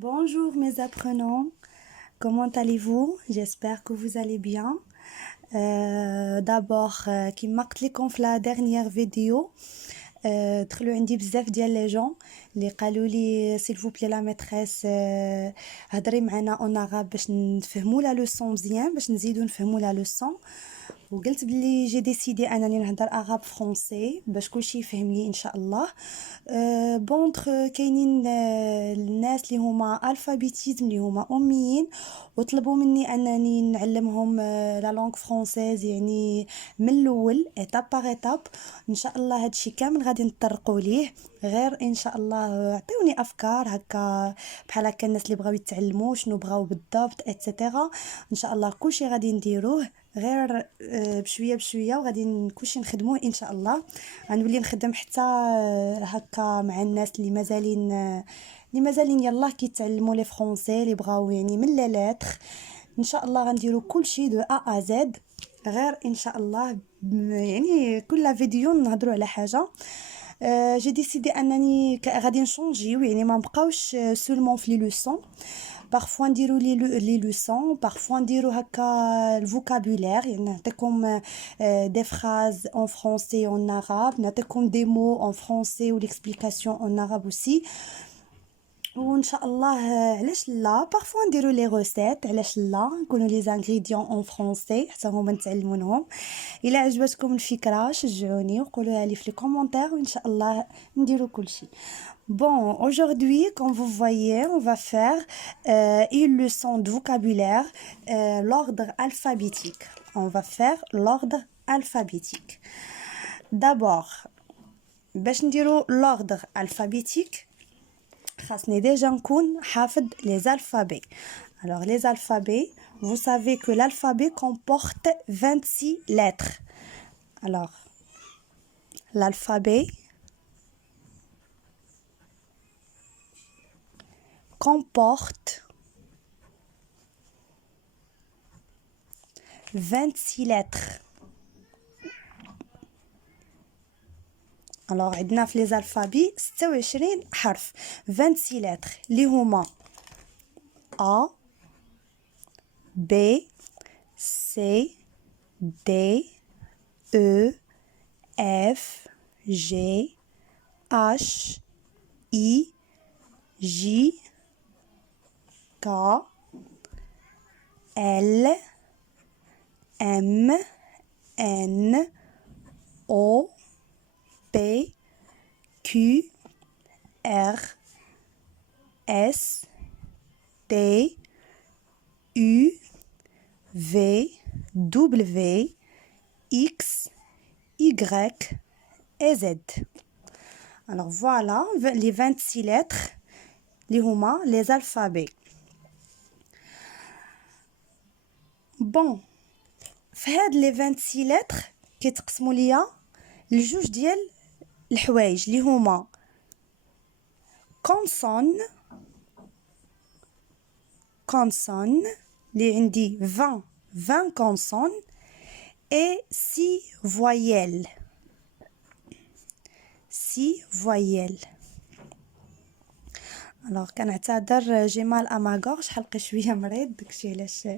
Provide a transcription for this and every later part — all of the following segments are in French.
Bonjour mes apprenants, comment allez-vous? J'espère que vous allez bien. D'abord, كما قلت لكم في la dernière vidéo, دخلوا عندي بزاف ديال لي جون اللي قالوا لي s'il vous plaît la maîtresse هضري معنا en arabe باش نفهموا la leçon مزيان باش نزيدوا نفهموا la leçon. وقلت بلي جي ديسيدي انني نهضر اغاب فرونسي باش كلشي يفهمني ان شاء الله. بونطخ كاينين الناس اللي هما الفابيتيزم اللي هما اميين وطلبوا مني انني نعلمهم لا لونغ فرونسيز يعني من الاول ايتاب باغ ايتاب. ان شاء الله هادشي كامل غادي نطرقوا ليه غير ان شاء الله. عطيوني افكار هكا بحال هكا الناس اللي بغاو يتعلموا شنو بغاو بالضبط ايتترا. ان شاء الله كلشي غادي نديروه غير بشويه بشويه وغادي كلشي نخدموه ان شاء الله. غنولي نخدم حتى هكا مع الناس اللي مازالين يلاه كيتعلموا لي فرونسي اللي بغاو يعني من لا لاتر. ان شاء الله غنديروا كلشي دو ا زد غير ان شاء الله. يعني كل فيديو نهضروا على حاجه. جي ديسيدي انني غادي نشونجيو يعني ما نبقاوش سولمون في لي لوسون. parfois نديرو لي لوسون parfois نديرو هكا الفوكابولير يعني نعطيكم دي فراز en français en arabe نعطيكم دي mots en français و l'explication en arabe aussi. وان شاء الله علاش لا parfois نديرو لي روسيت علاش لا نكونوا لي زانغريديون en français حتى هما نتعلمونهم. الا عجبتكم الفكره شجعوني وقولوها لي في لي كومونتير وان شاء الله نديرو كلشي. Bon, aujourd'hui, comme vous voyez, on va faire une leçon de vocabulaire, l'ordre alphabétique. On va faire l'ordre alphabétique. D'abord, باش نديرو l'ordre alphabétique, خاصني déjà نكون حافظ les alphabets. Alors, les alphabets, vous savez que l'alphabet comporte 26 lettres. Alors, l'alphabet comporte 26 lettres. Alors عندنا في les alphabets 26 حرف 26 lettres اللي هما A B C D E F G H I J K L M N O P Q R S T U V W X Y et Z. Alors voilà les 26 lettres اللي هما les alphabets. Bon, في هاد les 26 lettres كيتقسموا ليا لجوج ديال الحوايج اللي هما consonne اللي عندي 20 consonnes et 6 voyelles. alors كنعتذر جمال اماغورج حلقي شويه مريض داكشي علاش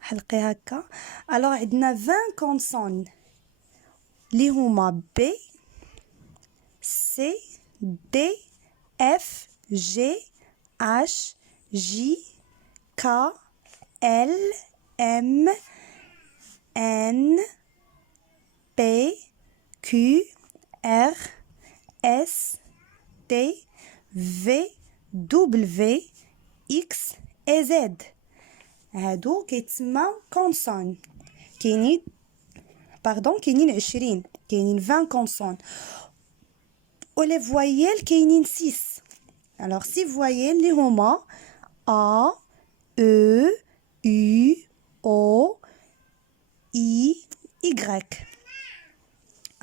حلقي هكا. alors عندنا 20 consonnes اللي هما B C D F G H J K L M N P Q R S T V W X et Z. هادو كيتسمى كونسون. كاينين 20 كاينين 20 كونسون و لي فوايل كاينين 6. alors 6 فوايل اللي هما A E U O I Y.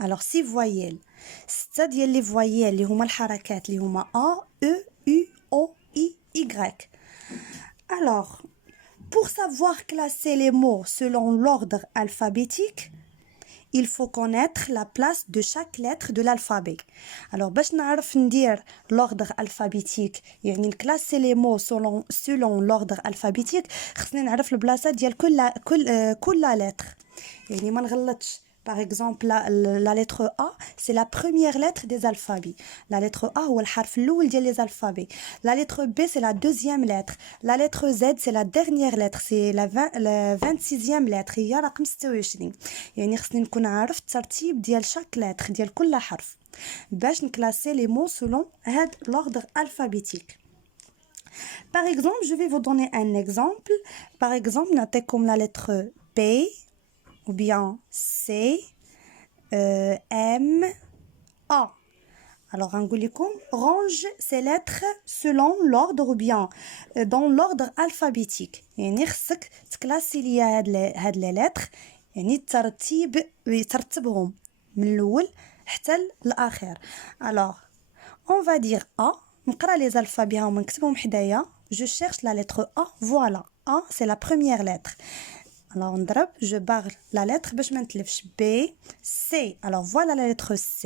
alors 6 فوايل 6 ديال لي فوايل اللي هما الحركات اللي هما A E U O I Y. alors pour savoir classer les mots selon l'ordre alphabétique, il faut connaître la place de chaque lettre de l'alphabet. Alors باش نعرف ندير l'ordre alphabétique يعني نكلاسي les mots selon l'ordre alphabétique خصني نعرف البلاصه ديال كل lettre يعني ما نغلطش. Par exemple, la lettre A, c'est la première lettre des alphabets. La lettre A, هو الحرف الأول ديال les alphabets. La lettre B, c'est la deuxième lettre. La lettre Z, c'est la dernière lettre. C'est la 26e lettre. هي رقم 26. يعني خصني نكون عارف الترتيب ديال chaque lettre ديال كل حرف باش نكلاسي les mots selon هاد l'ordre alphabétique. Par exemple, je vais vous donner un exemple. Par exemple, نعطيكم la lettre B ou bien C, M, A. Alors, range ces lettres selon l'ordre ou bien dans l'ordre alphabétique. يعني خصك تكلاسي لي هاد les lettres يعني ترتبهم من الأول حتى الآخر. Alors, on va dire A. نقرا les alphabets هما نكتبهم حدايا. Je cherche la lettre A. Voilà. A, c'est la première lettre. Alors on drop, je barre la lettre باش ما نتلفش. B, C. Alors voilà la lettre C,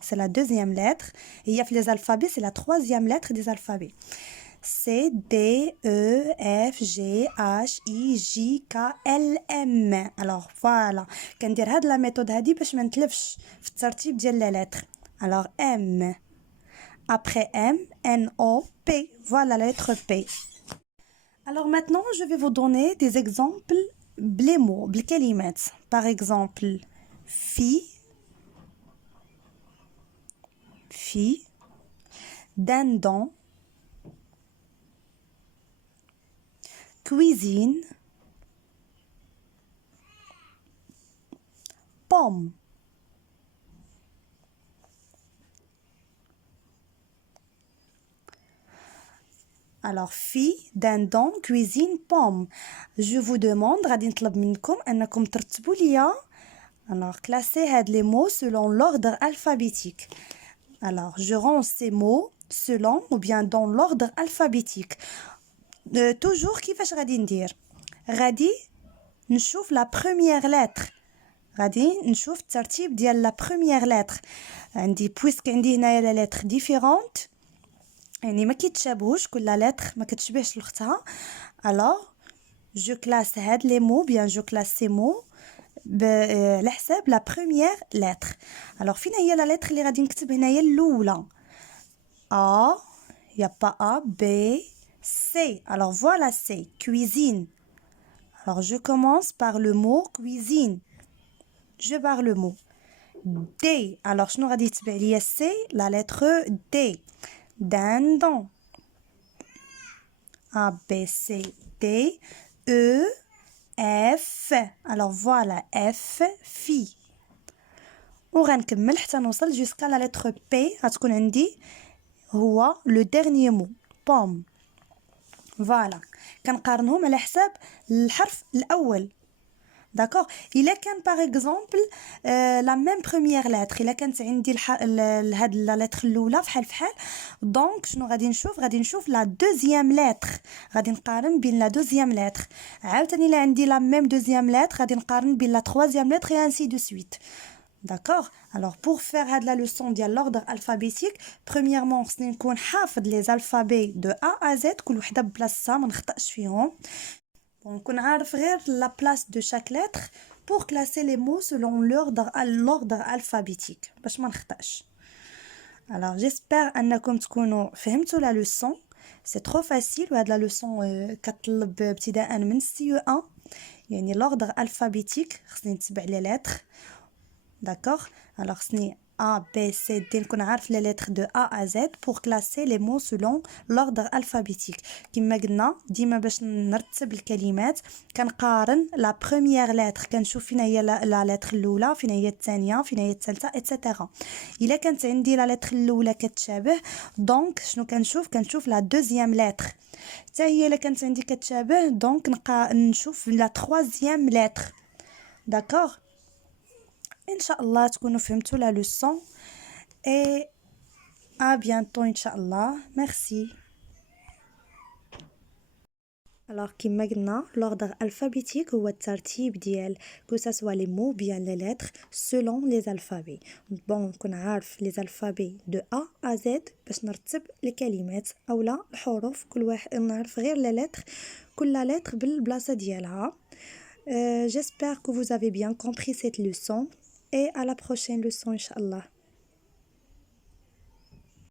c'est la deuxième lettre. Et les alphabets, c'est la troisième lettre des alphabets. C, D, E, F, G, H, I, J, K, L, M. Alors voilà. كندير هاد la méthode هادي باش ما نتلفش في الترتيب ديال la lettre. Alors M. Après M, N, O, P. Voilà la lettre P. Alors maintenant, je vais vous donner des exemples بلي مو بالكلمات. par exemple fille dindon cuisine pomme. Alors fille dindon cuisine pomme. Je vous demande غادي نطلب منكم انكم ترتبوا ليا alors classer هاد les mots selon l'ordre alphabétique. Alors je range ces mots selon ou bien dans l'ordre alphabétique. toujours كيفاش غادي ندير غادي نشوف la première lettre غادي نشوف الترتيب ديال la première lettre. عندي puisque عندي هنايا la lettre différente يعني ما كيتشابهوش كل lettre ما كتشبهش لختها. alors je classe هاد les mots bien je classe ces mots على حساب la première lettre. alors فين هي la lettre اللي غادي نكتب هنايا الاولى A y a pas A B C. alors voilà C cuisine. alors je commence par le mot cuisine. je barre le mot D. alors شنو غادي يتبع ليا C la lettre D. dindon A B C D E F. alors voilà F fille. وغنكمل حتى نوصل jusqu'à la lettre P غتكون عندي هو le dernier mot pomme. voilà كنقارنهم على حساب الحرف الاول. d'accord. il est كان par exemple la même première lettre الا كانت عندي هاد la lettre الاولى فحال donc شنو غادي نشوف la deuxième lettre غادي نقارن بين la deuxième lettre. عاوتاني الا عندي la même deuxième lettre غادي نقارن بين la troisième lettre et ainsi de suite. d'accord. alors pour faire هاد la leçon ديال l'ordre alphabétique premièrement خصني نكون حافظ les alphabets de A à Z كل وحده بلاصتها ما نخطاش فيهم. نكون عارف غير la place de chaque lettre pour classer les mots selon l'ordre alphabétique باش ما نخطاش. alors j'espère انكم تكونوا فهمتوا la leçon. c'est trop facile وهاد la leçon كتطلب ابتداء من CE1 يعني l'ordre alphabétique خصني نتبع les lettres. d'accord. alors خصني A, B, C, D نكون عارف les lettres de A à Z pour classer les mots selon l'ordre alphabétique. كما قلنا ديما باش نرتب الكلمات كنقارن la première lettre كنشوف فين هي la lettre الاولى فين هي الثانيه فين هي الثالثه etc. الا كانت عندي la lettre الاولى كتشابه donc شنو كنشوف la deuxième lettre حتى هي الا كانت عندي كتشابه donc نشوف la troisième lettre. d'accord. Inch'Allah تكونوا فهمتوا la leçon et à bientôt Inch'Allah. merci. Alors كما قلنا l'ordre alphabétique هو الترتيب ديال que ça soit les mots bien les lettres selon les alphabets. bon نكون عارف les alphabets de A à Z باش نرتب الكلمات اولا الحروف كل واحد نعرف غير les lettres كل lettre بالبلاصه ديالها. J'espère que vous avez bien compris cette leçon et à la prochaine leçon Inch'Allah.